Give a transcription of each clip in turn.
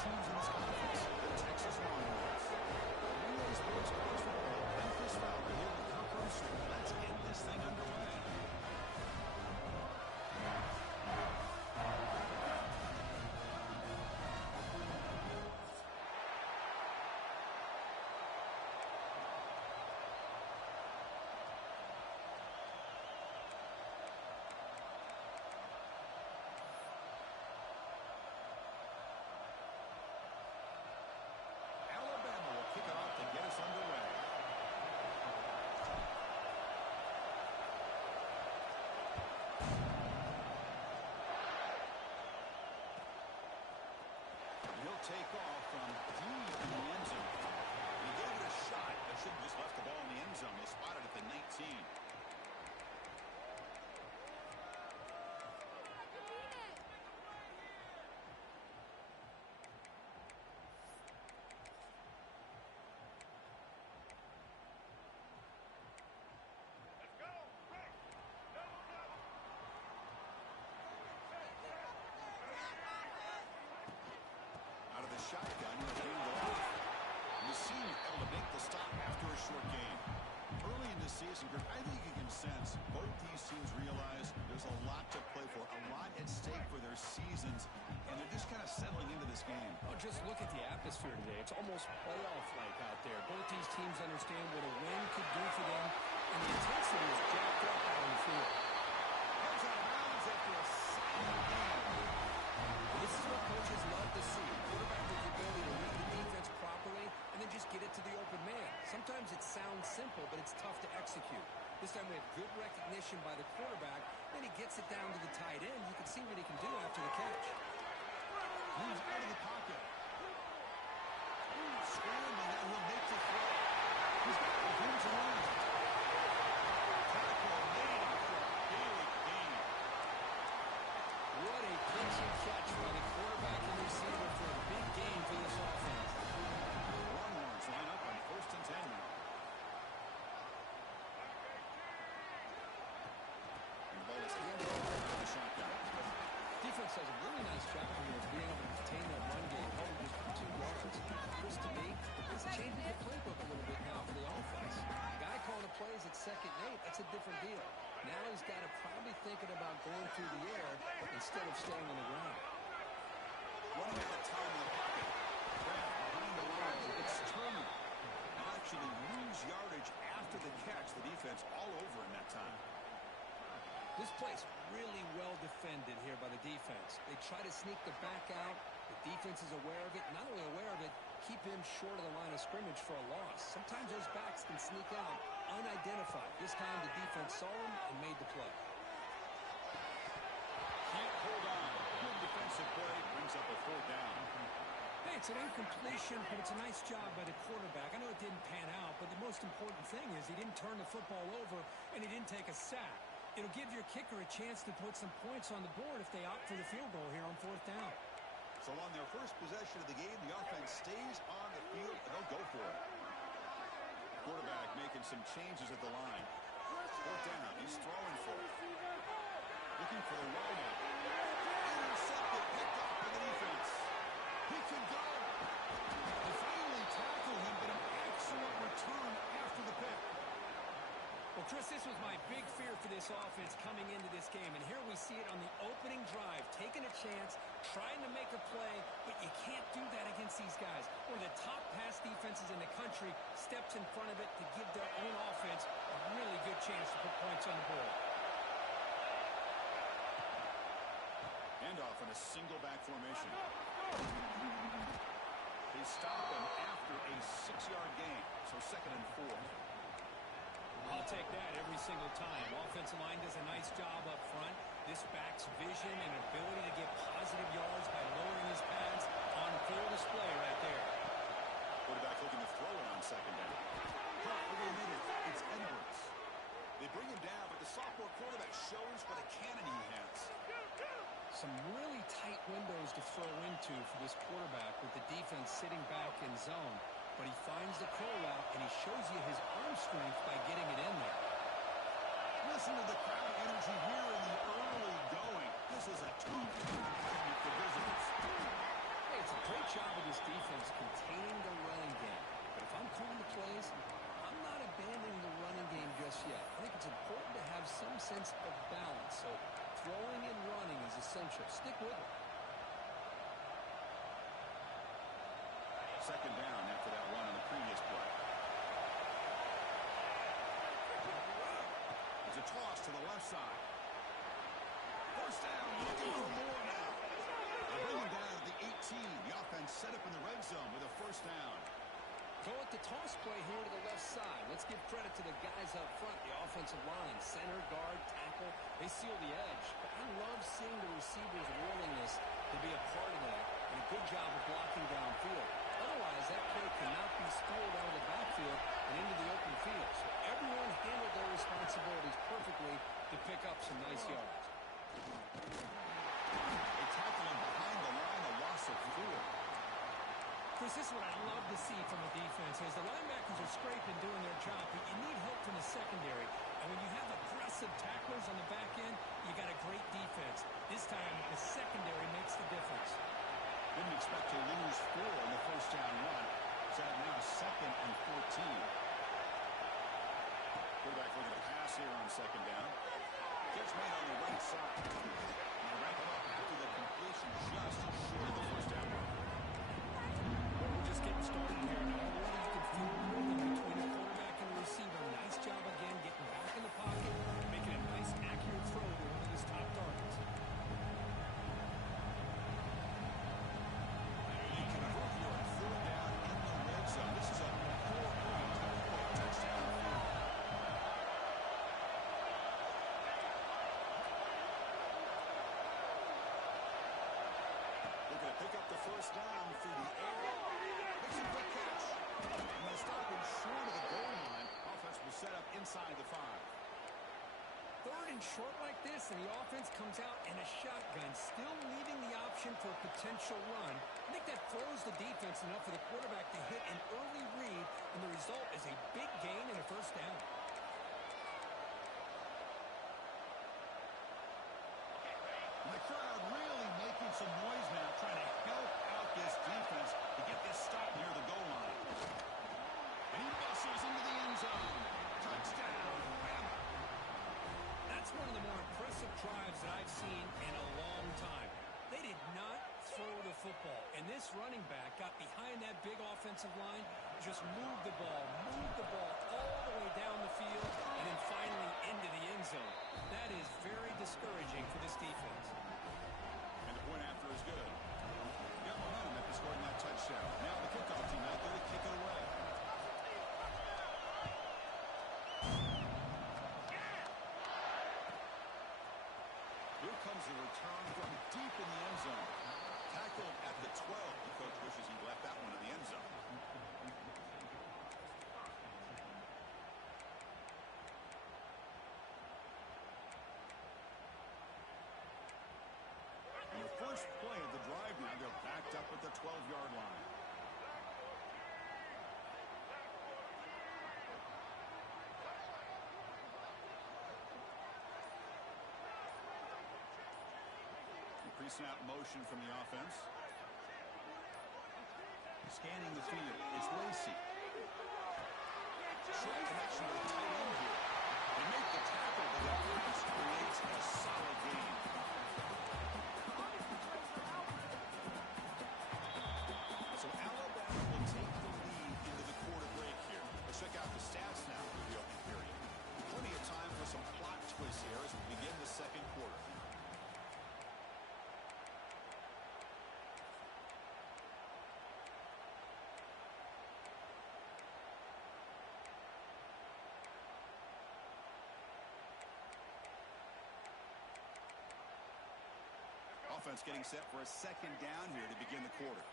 teams in this conference, the Texas Longhorns. Relay Sports College Football, I'm Chris Fowler here with Kirk Herbstreit. Let's get this thing underway. Kick it off to get us underway. He'll take off from deep in the end zone. He gave it a shot. They should have just left the ball in the end zone. They spotted it at the 19. Out of the shotgun, he'll hand it off. And the senior able to make the stop after a short game. Early in the season, Greg, I think you can sense both these teams realize there's a lot to play for, a lot at stake for their seasons, and they're just kind of settling into this game. Oh, just look at the atmosphere today. It's almost playoff-like out there. Both these teams understand what a win could do for them, and the intensity is jacked up out on the field. Goes out of bounds after a solid game. This is what coaches love to see. Quarterback with the ability to read the defense properly and then just get it to the open man. Sometimes it sounds simple, but it's tough to execute. This time we have good recognition by the quarterback. Then he gets it down to the tight end. You can see what he can do after the catch. Moves out of the pocket. Scrambling, now he'll make the throw. He's got the hands around. Tackle made for a big gain. What a pitch and catch by the quarterback and receiver for a big gain for this offense. Longhorns line up on 1st and 10 now. And the ball is handed over to the shotgun. Defense does a really nice job here of being able to contain that run game, holding just for 2 yards. Chris, to me, it's changing the playbook a little bit now for the offense. The guy calling the plays at 2nd and 8, that's a different deal. Now he's got to probably thinking about going through the air instead of staying on the ground. Running out of time in the pocket. Grab behind the line. It's Turner. Actually lose yardage after the catch. The defense all over in that time. This play's really well defended here by the defense. They try to sneak the back out. The defense is aware of it. Not only aware of it, keep him short of the line of scrimmage for a loss. Sometimes those backs can sneak out unidentified. This time the defense saw him and made the play. Can't hold on. Good defensive play. Brings up a 4th down. Hey, it's an incompletion, but it's a nice job by the quarterback. I know it didn't pan out, but the most important thing is he didn't turn the football over and he didn't take a sack. It'll give your kicker a chance to put some points on the board if they opt for the field goal here on 4th down. So on their first possession of the game, the offense stays on the field, and they'll go for it. Quarterback making some changes at the line. 4th down. He's throwing for it. Looking for the wideout. Intercepted, picked off by the defense. He can go. They finally tackle him, but an excellent return after the pick. Well, Chris, this was my big fear for this offense coming into this game, and here we see it on the opening drive, taking a chance, trying to make a play, but you can't do that against these guys. One of the top pass defenses in the country steps in front of it to give their own offense a really good chance to put points on the board. Handoff in a single back formation. They stop him after a 6-yard gain, so 2nd and 4. I'll take that every single time. Offensive line does a nice job up front. This back's vision and ability to get positive yards by lowering his pads on full display right there. Quarterback looking to throw it on 2nd down. Caught within a minute. It's Edwards. They bring him down, but the sophomore quarterback shows what a cannon he has. Some really tight windows to throw into for this quarterback with the defense sitting back in zone. But he finds the curl route, and he shows you his arm strength by getting it in there. Listen to the crowd energy here in the early going. This is a tough environment for visitors. Hey, it's a great job of just yet. I think it's important to have some sense of balance. So throwing and running is essential. Stick with it. Second down after that run on the previous play. It's a toss to the left side. First down, looking for more now. They bring him down at the 18. The offense set up in the red zone with a first down. Go at the toss play here to the left side. Let's give credit to the guys up front, the offensive line, center, guard, tackle. They seal the edge. But I love seeing the receivers' willingness to be a part of that and a good job of blocking downfield. Otherwise, that play cannot be spooled out of the backfield and into the open field. So everyone handled their responsibilities perfectly to pick up some nice yards. They tackle him behind the line, a loss of 4. Chris, this is what I love to see from a defense is the linebackers are scraping, doing their job, but you need help from the secondary. And when you have aggressive tacklers on the back end, you got a great defense. This time, the secondary makes the difference. Didn't expect to lose 4 in the first down run. So now second and 14. Quarterback looking to pass here on second down. Catch made on the right side. And they wrap it up after the completion just short of the first down run. We're just getting started here. Now, already you can feel the rhythm between the quarterback and the receiver. Nice job again getting back in the pocket, making a nice, accurate throw to one of his top targets. They convert here on third down in the red zone. This is a 4-point touchdown field. Looking to pick up the first down through the air. Makes a quick catch. And they'll stop him short of the goal line. Offense will set up inside the 5. Third and short like this, and the offense comes out in a shotgun, still leaving the option for a potential run. I think that throws the defense enough for the quarterback to hit an early read, and the result is a big gain and a first down. And the crowd really making some noise now, trying to help out this defense to get this stop near the goal line. And he muscles into the end zone. Touchdown, Bama. That's one of the more impressive drives that I've seen in a long time. They did not throw the football, and this running back got behind that big offensive line, just moved the ball all the way down the field, and then finally into the end zone. That is very discouraging for this defense. And the point after is good. Got momentum after scoring that touchdown. Now the kickoff team out there to kick it away. Here comes the return from deep in the end zone. Tackled at the 12. The coach wishes he left that one in the end zone. And the first play of the drive now, they're backed up at the 12-yard line. Pre-snap motion from the offense. Scanning the field. It's Lacy. Short connection with the tight end here. They make the tackle, but the pass creates a solid gain. So Alabama will take the lead into the quarter break here. Let's check out the stats now for the opening period. Plenty of time for some plot twists here as we begin the second quarter. Offense getting set for a second down here to begin the quarter.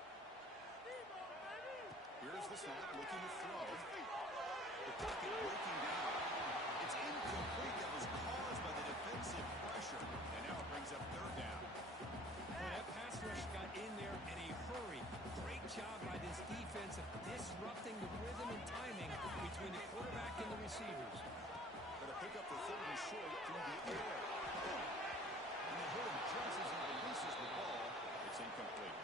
Here's the snap, looking to throw. The pocket breaking down. It's incomplete. That was caused by the defensive pressure. And now it brings up third down. Well, that pass rush got in there in a hurry. Great job by this defense of disrupting the rhythm and timing between the quarterback and the receivers. But to pick up the third and short through the air. And they hit him just as he releases the ball. It's incomplete.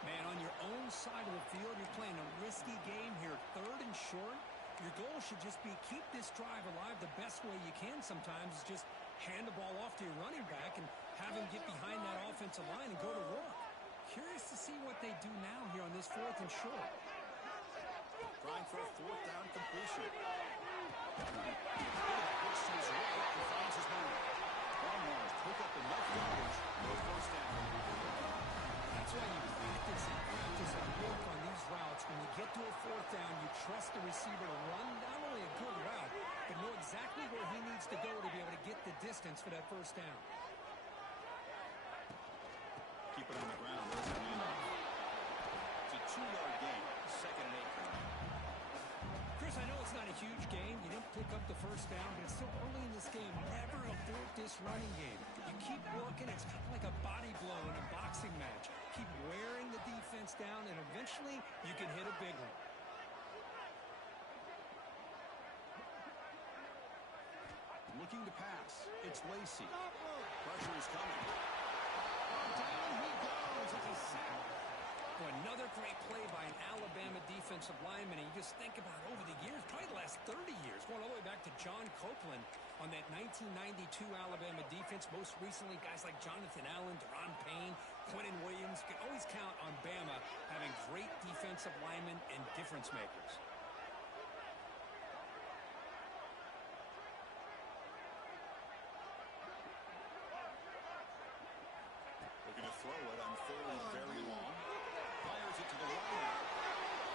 Man, on your own side of the field, you're playing a risky game here. Third and short. Your goal should just be keep this drive alive the best way you can sometimes is just hand the ball off to your running back and have him get behind that offensive line and go to work. Curious to see what they do now here on this 4th and short. Trying for a 4th down completion. Looks to his right and finds his man. Longhorns pick up enough yardage for a 1st down. That's why you practice and work on these routes. When you get to a 4th down, you trust the receiver to run not only a good route, but know exactly where he needs to go to be able to get the distance for that 1st down. Keep it on the ground. There's the handoff. It's a 2-yard gain. 2nd and 8 for them. Chris, I know it's not a huge game. You didn't pick up the 1st down, but it's still early in this game. Never abort this running game. You keep working. It's kind of like a body blow in a boxing match. Keep wearing the defense down, and eventually you can hit a big one. Looking to pass. It's Lacy. Pressure is coming. Down he goes. It's a sack. Well, another great play by an Alabama defensive lineman. And you just think about over the years, probably the last 30 years, going all the way back to John Copeland on that 1992 Alabama defense. Most recently, guys like Jonathan Allen, Deron Payne, Quentin Williams. You can always count on Bama having great defensive linemen and difference makers. Looking to throw it on 3rd and very long. Fires it to the right.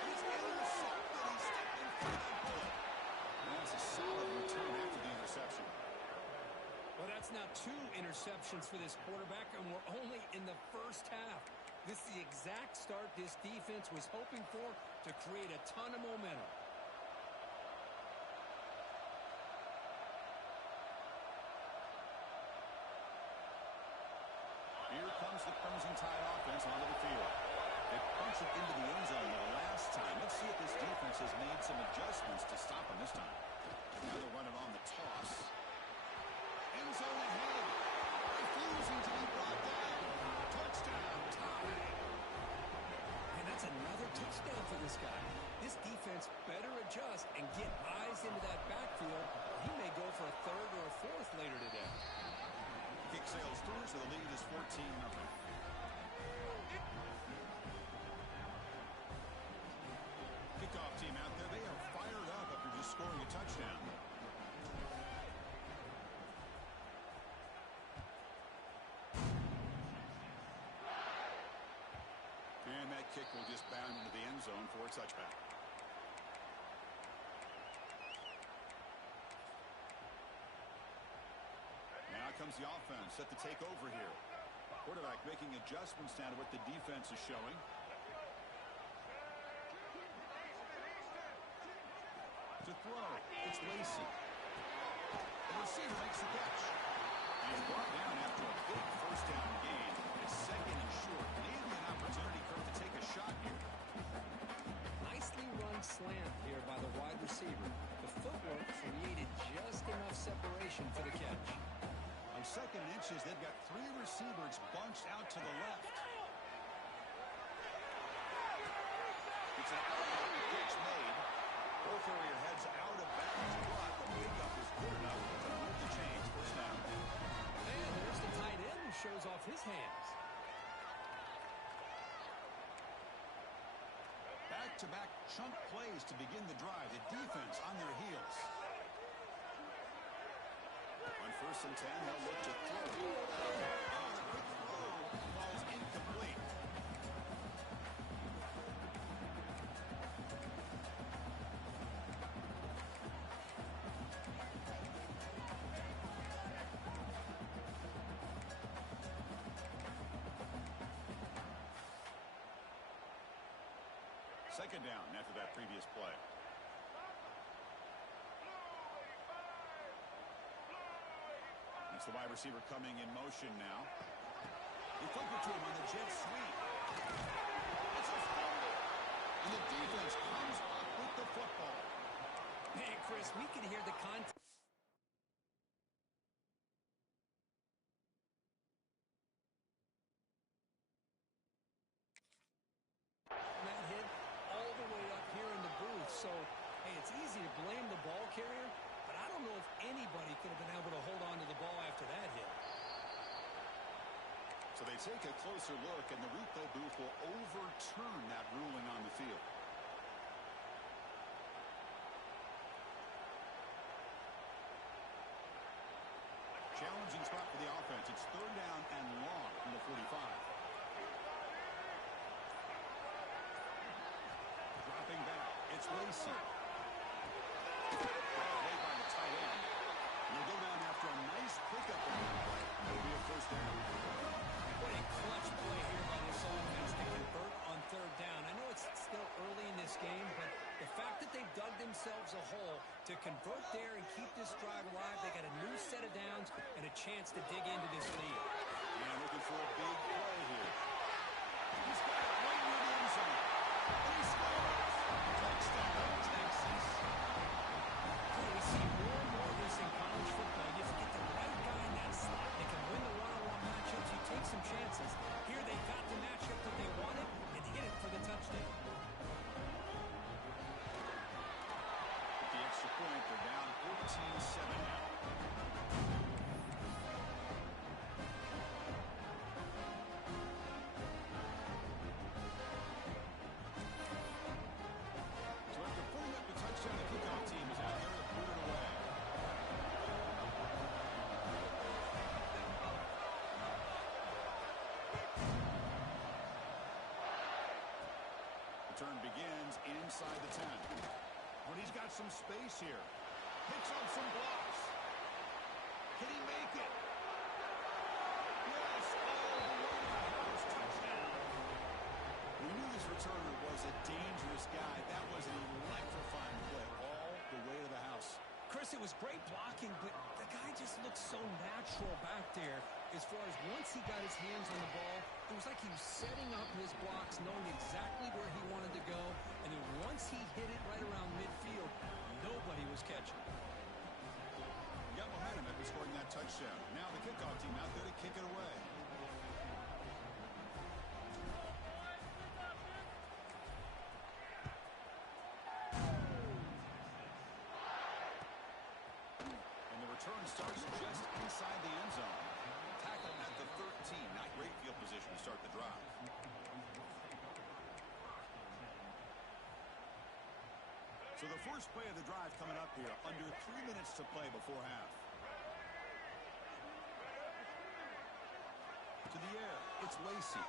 He's intercepted. He's stepping for that bullet. And that's a solid return after the interception. Well, that's now 2 interceptions for this quarterback, and we're only in the 1st half. This is the exact start this defense was hoping for to create a ton of momentum. Here comes the Crimson Tide offense onto the field. They punch it into the end zone the last time. Let's see if this defense has made some adjustments to stop them this time. Now they're running on the toss. End zone ahead. Refusing to be brought down. Touchdown, Tide. And that's another touchdown for this guy. This defense better adjust and get eyes into that backfield. He may go for a 3rd or a 4th later today. Kick sails through, so the lead is 14-0. Kickoff team out there, they are fired up after just scoring a touchdown. And that kick will just bound into the end zone for a touchback. Now comes the offense set to take over here. Quarterback making adjustments now to what the defense is showing. To throw, it's Lacy. The receiver makes the catch. And he's brought down after a big 1st down gain. It's 2nd and short. Maybe an opportunity for him to take a shot here. Nicely run slant here by the wide receiver. The footwork created just enough separation for the catch. On 2nd and inches, they've got 3 receivers bunched out to the left. It's an out-of-bounds catch made. Both area heads out of bounds, but the pickup is good enough to move the chains. 1st down. And there's the tight end who shows off his hands. Back-to-back chunk plays to begin the drive. The defense on their heels. On 1st and 10, they'll look to throw. And a quick throw falls incomplete. Second down after that previous play. It's the wide receiver coming in motion now. They flip it to him on the jet sweep. It's a fumble. And the defense comes up with the football. Hey, Chris, we can hear the contact. That hit all the way up here in the booth. So, hey, it's easy you blame the ball carrier, but I don't know if anybody could have been able to hold on to the ball after that hit. So they take a closer look, and the replay booth will overturn that ruling on the field. Challenging spot for the offense. It's third down and long from the 45. Dropping back. It's Lacy. Well made by the tight end. And they'll go down after a nice pickup on that play. It'll be a first down. What a clutch play here by this offense to convert on third down. I know it's still early in this game, but the fact that they've dug themselves a hole to convert there and keep this drive alive, they got a new set of downs and a chance to dig into this lead. And looking for a big play here. He's got it right near the end zone. And he scores. Touchdown, Texas. We see more and more of this in college football. You have to get the right guy in that slot. They can win the one-on-one matchups. You take some chances. Here they got the matchup that they wanted and hit it for the touchdown. With the extra point, they're down 14-7 now. So after putting up the touchdown, the kickoff team is out there to put it away. Return begins inside the 10. But he's got some space here. Picks on some blocks. Can he make it? Yes, all the way to the house. Touchdown. We knew this returner was a dangerous guy. That was an electrifying play all the way to the house. Chris, it was great blocking, but the guy just looked so natural back there as far as once he got his hands on the ball, it was like he was setting up his blocks, knowing exactly where he wanted to go, and then once he hit it right around midfield, nobody was catching. Got momentum after scoring that touchdown. Now the kickoff team out there to kick it away. And the return starts just inside the end zone. Tackle at the 13. Not great field position to start the drive. So the first play of the drive coming up here. Under 3 minutes to play before half. To the air. It's Lacy.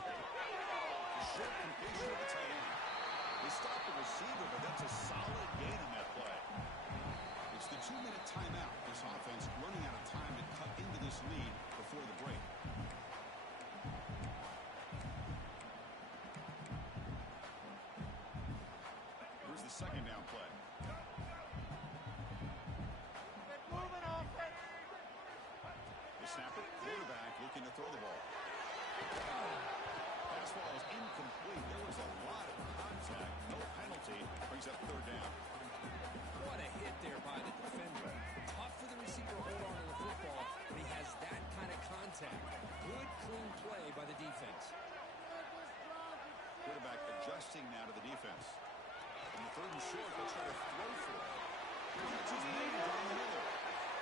The short completion of the tight end. They stop the receiver, but that's a solid gain on that play. It's the 2-minute timeout. This offense running out of time to cut into this lead before the break. Here's the second down play. They snap it. Quarterback looking to throw the ball. Pass ball is incomplete. There was a lot of contact. No penalty. Brings up third down. What a hit there by the defender. Tough for the receiver to hold on to the football, but he has that kind of contact. Good, clean play by the defense. Quarterback adjusting now to the defense. And the third and short, they'll try to throw for it. Catch is made down the middle.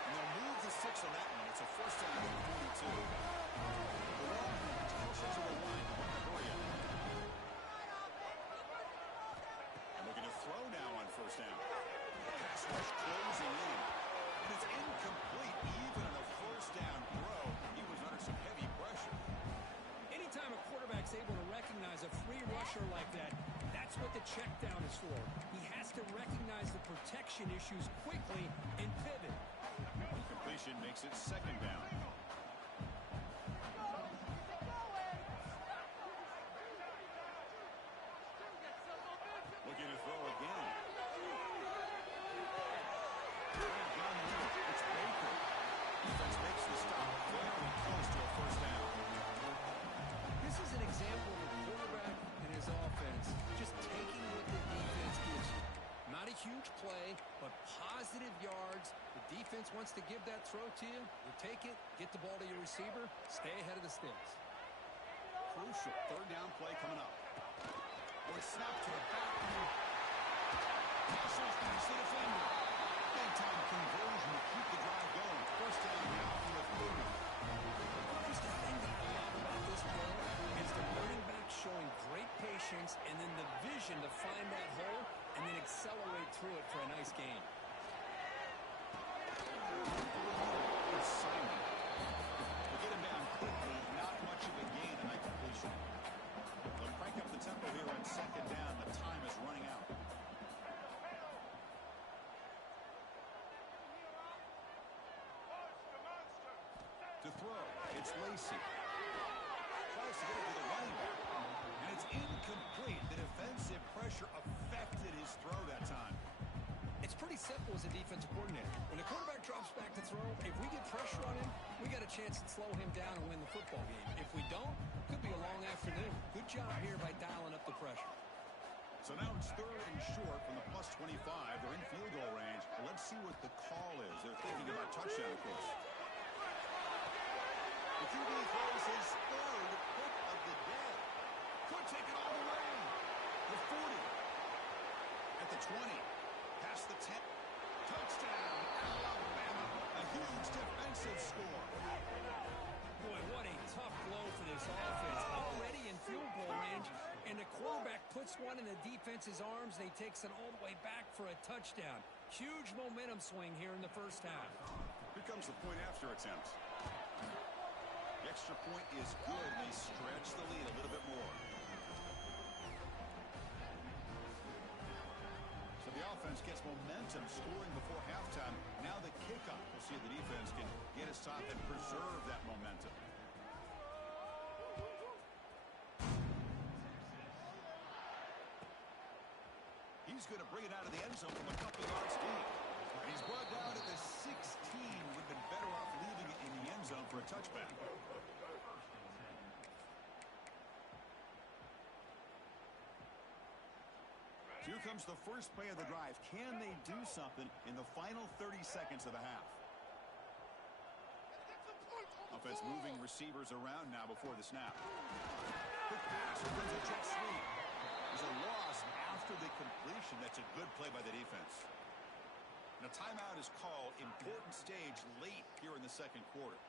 And they'll move the 6 on that one. It's a first down at 42. The Longhorns closer to the line to win the Gloria. And looking to throw now on first down. Pass rush closing in. And it's incomplete. Even on a first down throw, he was under some heavy pressure. Anytime a quarterback's able to recognize a free rusher like that, that's what the check down is for. He has to recognize the protection issues quickly and pivot. Completion makes it second down. Looking to throw again. It's Baker. Defense makes the stop very close to a first down. This is an example of a quarterback and his offense just taking what the defense gives you. Not a huge play, but positive yards. The defense wants to give that throw to you. You take it, get the ball to your receiver, stay ahead of the sticks. Crucial third down play coming up. Or it's snapped to the back. Muscles past the defender. Big-time conversion to keep the drive going. First down now from the 30. Just the thing that I love about this play is the running back showing great patience and then the vision to find that hole and then accelerate through it for a nice gain. It's Simon. To get him down quickly, not much of a gain on that completion. They'll crank up the tempo here on second down. The time is running out. To throw, it's Lacy. Tries to get it to the running back. And it's incomplete. The defensive pressure affected his throw that time. It's pretty simple as a defensive coordinator. When the quarterback drops back to throw, if we get pressure on him, we got a chance to slow him down and win the football game. If we don't, could be a long afternoon. Good job here by dialing up the pressure. So now it's third and short from the plus 25. They're in field goal range. Let's see what the call is. They're thinking about touchdown, of course. The QB throws his third pick of the day. Could take it all the way. The 40. At the 20. Past the 10. Touchdown, Alabama. A huge defensive score. Boy, what a tough blow for this offense. Already in field goal range, and the quarterback puts one in the defense's arms. They takes it all the way back for a touchdown. Huge momentum swing here in the first half. Here comes the point after attempt. The extra point is good, and they stretch the lead a little bit more. So the offense gets momentum, scoring before halftime. Now the kickoff. We'll see if the defense can get a stop and preserve that momentum. He's going to bring it out of the end zone from a couple yards deep. And he's brought down at the 16. Would have been better off leaving it in the end zone for a touchback. Here comes the first play of the drive. Can they do something in the final 30 seconds of the half? Offense moving receivers around now before the snap. Quick pass. Here comes a jet sweep. There's a loss after the completion. That's a good play by the defense. And a timeout is called. Important stage late here in the second quarter.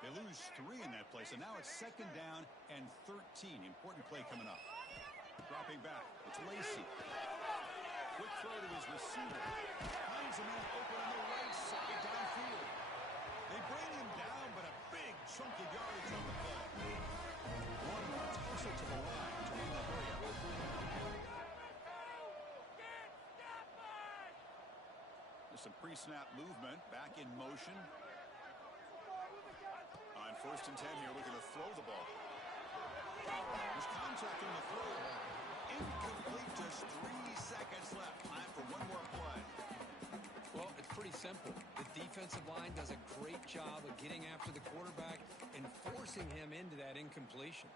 They lose 3 in that play, so now it's second down and 13. Important play coming up. Dropping back. It's Lacy. Quick throw to his receiver. Finds a man open on the right side downfield. They bring him down, but a big chunk of yardage on the play. One more toss it to the line to win the hurry up. There's some pre-snap movement. Back in motion. On first and 10 here, looking to throw the ball. There's contact on the throw. Incomplete, just 3 seconds left. Time for one more play. Well, it's pretty simple. The defensive line does a great job of getting after the quarterback and forcing him into that incompletion.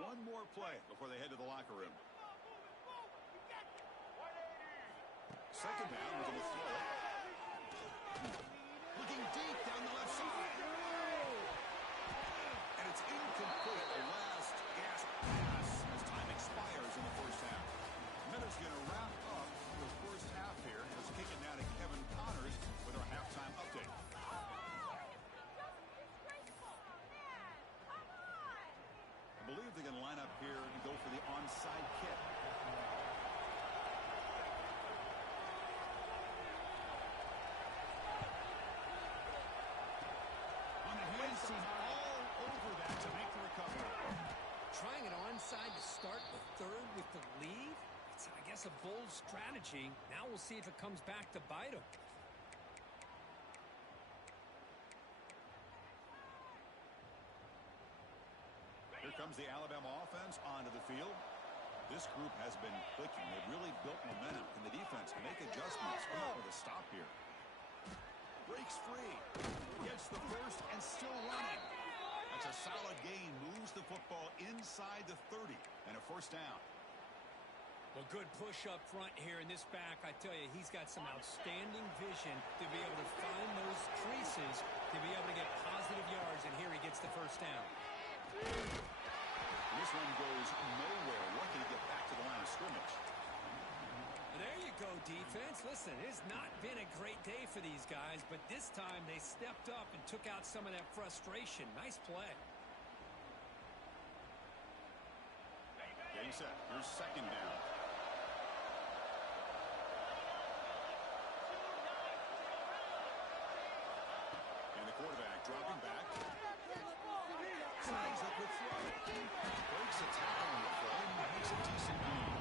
One more play before they head to the locker room. Second down, we're going to throw it. Looking deep down the left side. And it's incomplete. The last gasp pass as time expires in the first half. Miller's going to wrap up the first half here. Just kicking down to Kevin Connors with our halftime update. I believe they're going to line up here and go for the onside kick. Team all over that to make the recovery. Trying it onside to start the third with the lead? It's, I guess, a bold strategy. Now we'll see if it comes back to bite him. Here comes the Alabama offense onto the field. This group has been clicking. They've really built momentum. Can the defense make adjustments? Come up with a stop here. Breaks free. Gets the first and still running. That's a solid gain. Moves the football inside the 30 and a first down. Well, good push up front here in this back. I tell you, he's got some outstanding vision to be able to find those creases, to be able to get positive yards, and here he gets the first down. This one goes nowhere. Lucky to get back to the line of scrimmage. There you go, defense. Listen, it's not been a great day for these guys, but this time they stepped up and took out some of that frustration. Nice play. Getting set. Here's second down. And the quarterback dropping back. Ties up with throw. Breaks a tackle on the play and makes a decent gain.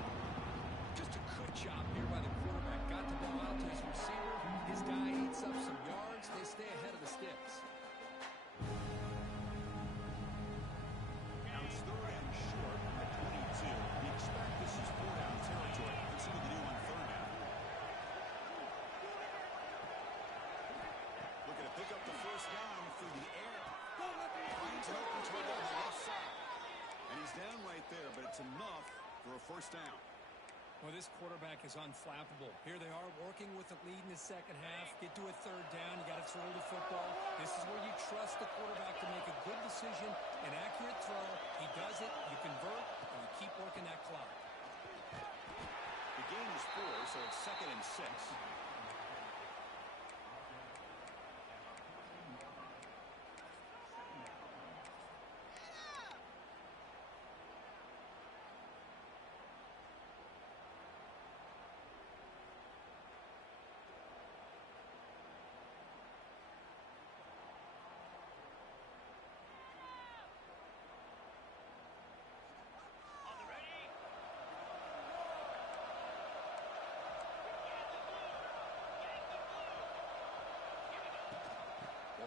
Just a good job here by the quarterback. Got the ball out to his receiver. His guy eats up some yards. They stay ahead of the sticks. Now it's third and short at 22. We expect this is four-down territory. Let's see what they do on third down. Looking to pick up the first down through the air. Finds an open target on the left side. And he's down right there, but it's enough for a first down. Well, this quarterback is unflappable. Here they are working with the lead in the second half. Get to a third down. You got to throw the football. This is where you trust the quarterback to make a good decision, an accurate throw. He does it, you convert, and you keep working that clock. The gain is 4, so it's second and 6.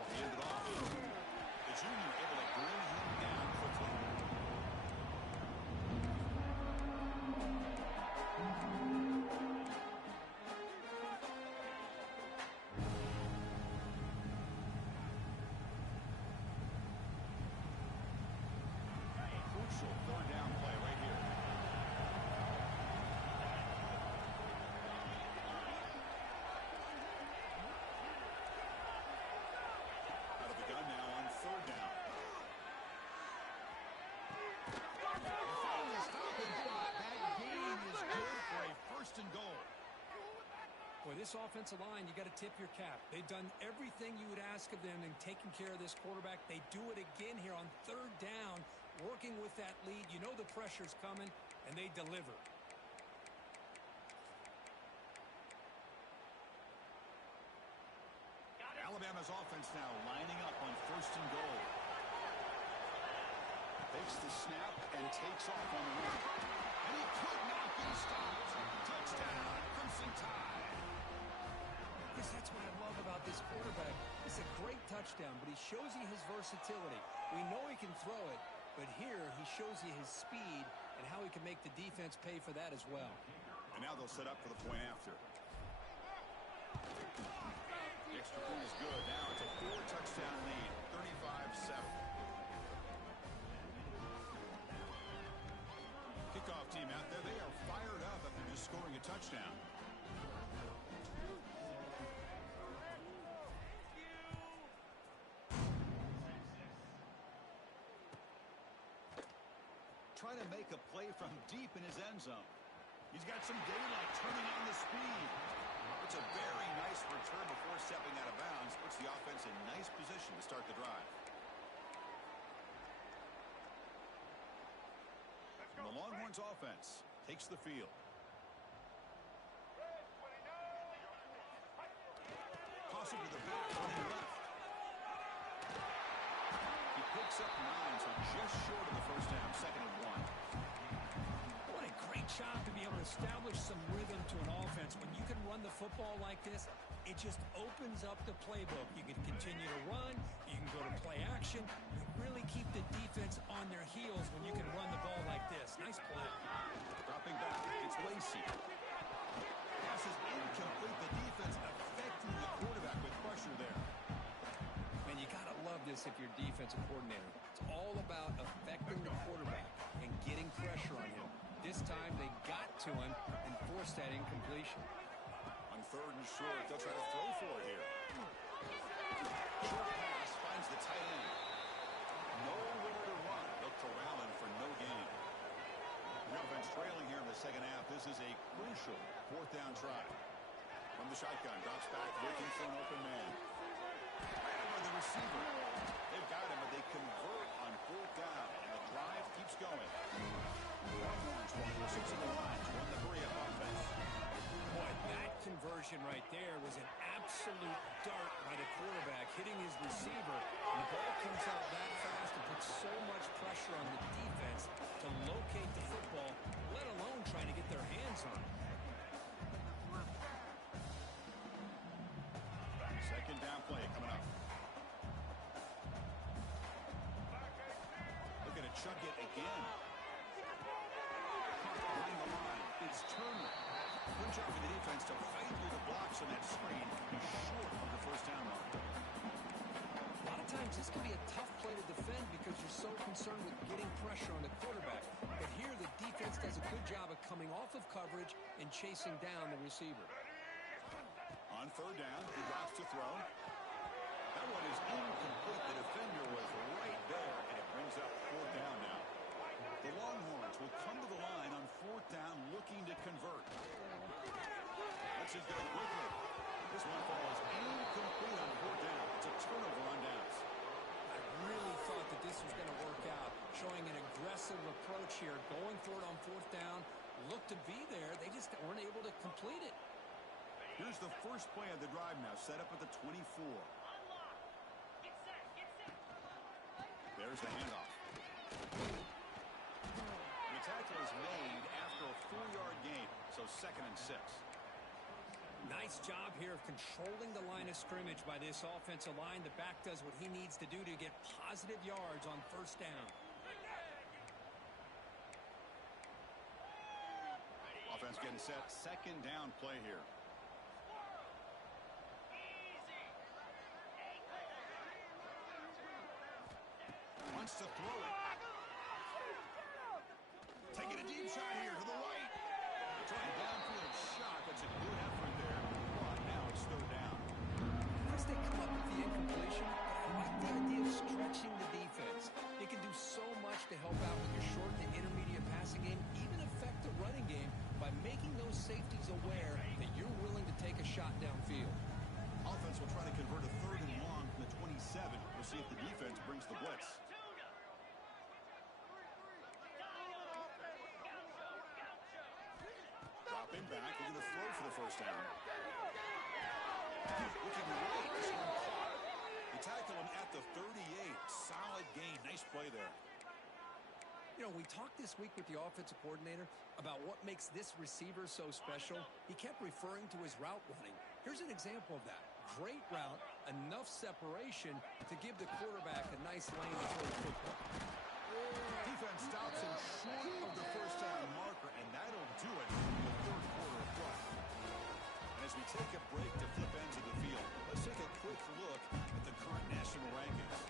Handed off. The junior able to bring him down quickly. Crucial third down play right here. Boy, this offensive line, you got to tip your cap. They've done everything you would ask of them in taking care of this quarterback. They do it again here on third down, working with that lead. You know the pressure's coming, and they deliver. Alabama's offense now lining up on first and goal. Takes the snap and takes off on the run. And he could not be stopped. Touchdown, Crimson Tide. Because that's what I love about this quarterback. It's a great touchdown, but he shows you his versatility. We know he can throw it, but here he shows you his speed and how he can make the defense pay for that as well. And now they'll set up for the point after. The extra point is good. Now it's a 4-touchdown lead, 35-7. Kickoff team out there, they are fired up after just scoring a touchdown. Trying to make a play from deep in his end zone. He's got some daylight turning on the speed. It's a very nice return before stepping out of bounds. Puts the offense in nice position to start the drive. And the Longhorns offense takes the field. Toss it to the back, running left. He picks up 9, so just short of the first down, second and 1. What a great job to be able to establish some rhythm to an offense. When you can run the football like this, it just opens up the playbook. You can continue to run, you can go to play action, you really keep the defense on their heels when you can run the ball like this. Nice play. Dropping back, it's Lacey. Pass is incomplete. The defense affecting the quarterback with pressure there. Man, you got to love this if you're defensive coordinator. It's all about affecting the quarterback and getting pressure on him. this time they got to him and forced that incompletion. On 3rd and short, they'll try to throw for it here. Short pass finds the tight end. Nowhere to run. They'll corral him for no gain. The offense trailing here in the second half. This is a crucial 4th down try. From the shotgun, drops back, looking for an open man. And the receiver. They've got him, but they convert on 4th down, and the drive keeps going. Longhorns won 6 of the lines, won the hurry-up offense. Boy, that conversion right there was an absolute dart by the quarterback, hitting his receiver. And the ball comes out that fast and puts so much pressure on the defense to locate the football, let alone trying to get their hands on it. 2nd down play coming up. Looking to chuck it again. Caught behind the line. It's Turner. Good job for the defense to fight through the blocks on that screen. He's short of the 1st down mark. A lot of times this can be a tough play to defend because you're so concerned with getting pressure on the quarterback. But here the defense does a good job of coming off of coverage and chasing down the receiver. On 3rd down, he drops to throw. That one is incomplete. The defender was right there, and it brings up 4th down now. The Longhorns will come to the line on 4th down looking to convert. Let's just go quickly. This one falls incomplete on 4th down. It's a turnover on downs. I really thought that this was going to work out, showing an aggressive approach here, going for it on 4th down. Looked to be there. They just weren't able to complete it. Here's the first play of the drive now, set up at the 24. There's the handoff. The tackle is made after a 4-yard gain, so 2nd and 6. Nice job here of controlling the line of scrimmage by this offensive line. The back does what he needs to do to get positive yards on 1st down. Offense getting set, 2nd down play here. Wants to throw it. Taking a deep shot here to the right. Trying downfield shot. That's a good effort there. But now it's 3rd down. First they come up with the incompletion, but I like the idea of stretching the defense. It can do so much to help out with your short to intermediate passing game, even affect the running game by making those safeties aware that you're willing to take a shot downfield. Offense will try to convert a 3rd and long from the 27. We'll see if the defense brings the blitz. Dropping back, looking to throw for the 1st down. Looking right, this one caught. They tackle him at the 38. Solid gain. Nice play there. You know, we talked this week with the offensive coordinator about what makes this receiver so special. He kept referring to his route running. Here's an example of that. Great route, enough separation to give the quarterback a nice lane to throw the football. Defense stops him short of the 1st down marker, and that'll do it in the 3rd quarter of play. And as we take a break to flip ends of the field, let's take a quick look at the current national rankings.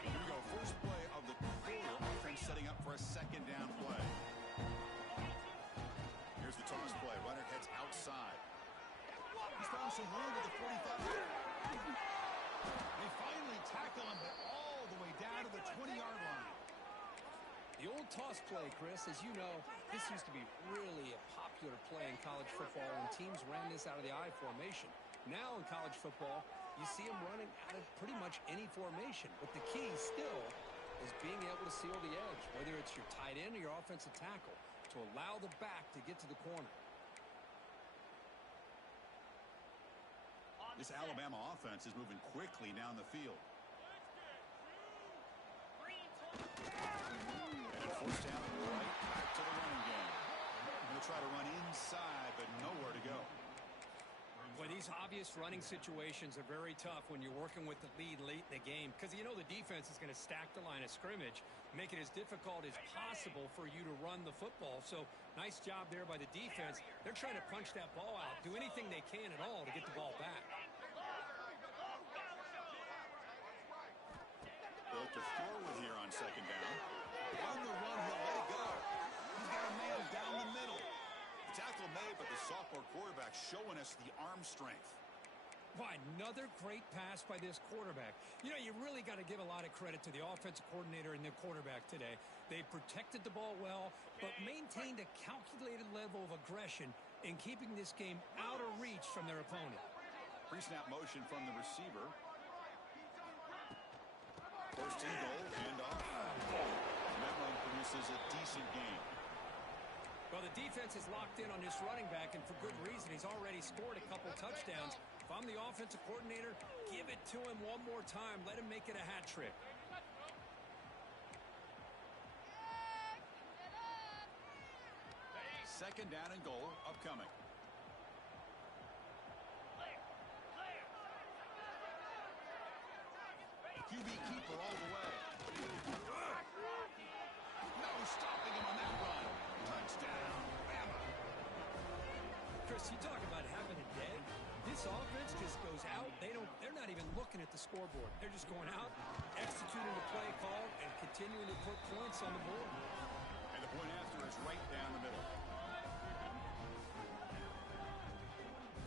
Here we go. First play of the quarter. Offense setting up for a 2nd down play. Here's the toss play. Runner heads outside. He's found some room at the 45. They finally tackle him, but all the way down to the 20-yard line. The old toss play, Chris, as you know, this used to be really a popular play in college football when teams ran this out of the I formation. Now in college football, you see them running out of pretty much any formation. But the key still is being able to seal the edge, whether it's your tight end or your offensive tackle, to allow the back to get to the corner. This Alabama offense is moving quickly down the field. And 1st down, right back to the running game. They'll try to run inside, but nowhere to go. Boy, these obvious running situations are very tough when you're working with the lead late in the game because you know the defense is going to stack the line of scrimmage, make it as difficult as possible for you to run the football. So nice job there by the defense. They're trying to punch that ball out, do anything they can at all to get the ball back. Built to throw it here on second down. On the run, he'll let it go. He's got a man down the middle. Tackle made, but the sophomore quarterback showing us the arm strength. Boy, another great pass by this quarterback. You know, you really got to give a lot of credit to the offensive coordinator and the quarterback today. They protected the ball well, but maintained a calculated level of aggression in keeping this game out of reach from their opponent. Pre-snap motion from the receiver. First and goal, handoff. That one produces a decent game. Well, the defense is locked in on this running back, and for good reason. He's already scored a couple touchdowns. If I'm the offensive coordinator, give it to him one more time. Let him make it a hat trick. Second down and goal, upcoming. QB keeper all the way. No stopping him on that run. Touchdown, Bama. Chris, you talk about having a day. This offense just goes out. They're not even looking at the scoreboard. They're just going out, executing the play call, and continuing to put points on the board. And the point after is right down the middle.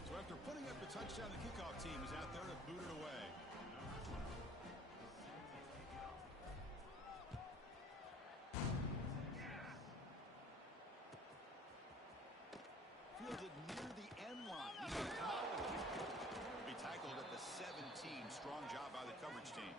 So after putting up the touchdown, the kickoff team is out there to boot it away. Fielded near the end line. He'll be tackled at the 17. Strong job by the coverage team.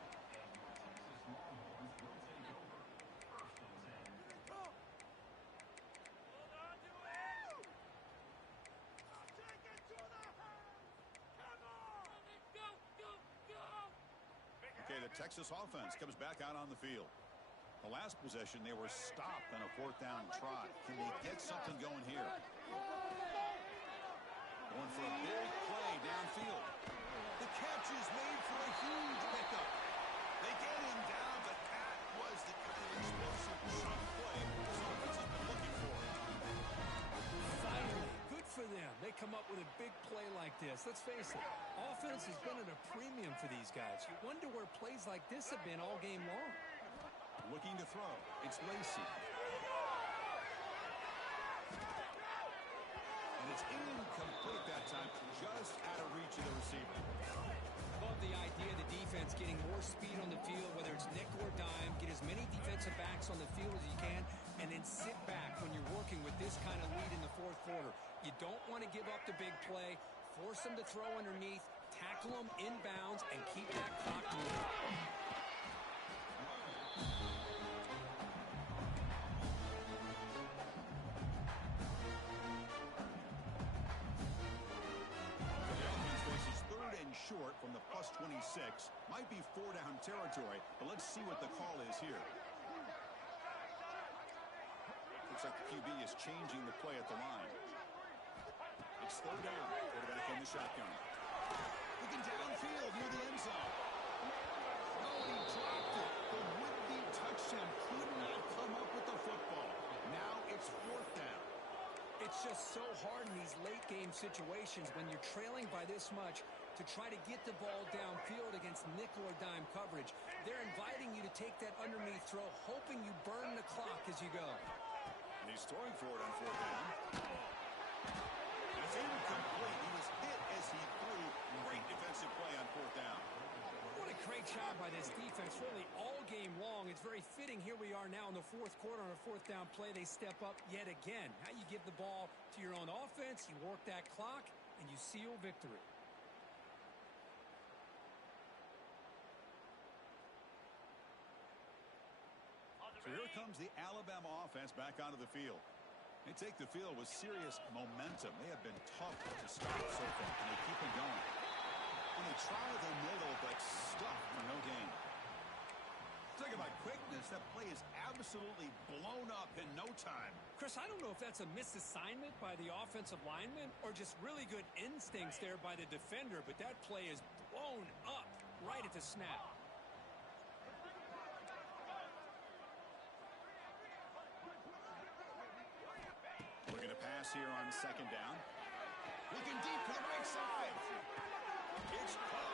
Okay, the Texas offense comes back out on the field. The last possession, they were stopped on a fourth down try. Can they get something going here? Going for a big play downfield. The catch is made for a huge pickup. They get him down, but that was the kind of explosive chunk play this offense has been looking for. Finally, good for them. They come up with a big play like this. Let's face it, offense has been at a premium for these guys. You wonder where plays like this have been all game long. Looking to throw. It's Lacy. And it's incomplete that time, just out of reach of the receiver. Love the idea of the defense getting more speed on the field, whether it's nickel or dime, get as many defensive backs on the field as you can, and then sit back when you're working with this kind of lead in the fourth quarter. You don't want to give up the big play, force them to throw underneath, tackle them inbounds, and keep that clock moving. Short from the plus 26. Might be 4-down territory, but let's see what the call is here. Looks like the QB is changing the play at the line. It's third down. Quarterback in the shotgun. Looking downfield near the end zone. Oh, he dropped it. The would-be touchdown could not come up with the football. Now it's fourth down. It's just so hard in these late-game situations when you're trailing by this much to try to get the ball downfield against nickel or dime coverage. They're inviting you to take that underneath throw, hoping you burn the clock as you go. And he's throwing for it on fourth down. That's incomplete. He was hit as he threw. Great defensive play on fourth down. What a great job by this defense, really all game long. It's very fitting. Here we are now in the fourth quarter on a fourth down play. They step up yet again. Now you give the ball to your own offense, you work that clock, and you seal victory. So here comes the Alabama offense back onto the field. They take the field with serious momentum. They have been tough to stop so far, and they keep it going. And they try the middle, but stuck for no gain. Talk about quickness. That play is absolutely absolutely blown up in no time. Chris, I don't know if that's a misassignment by the offensive lineman or just really good instincts there by the defender, but that play is blown up right at the snap. Looking to pass here on second down. Looking deep to the right side. It's caught.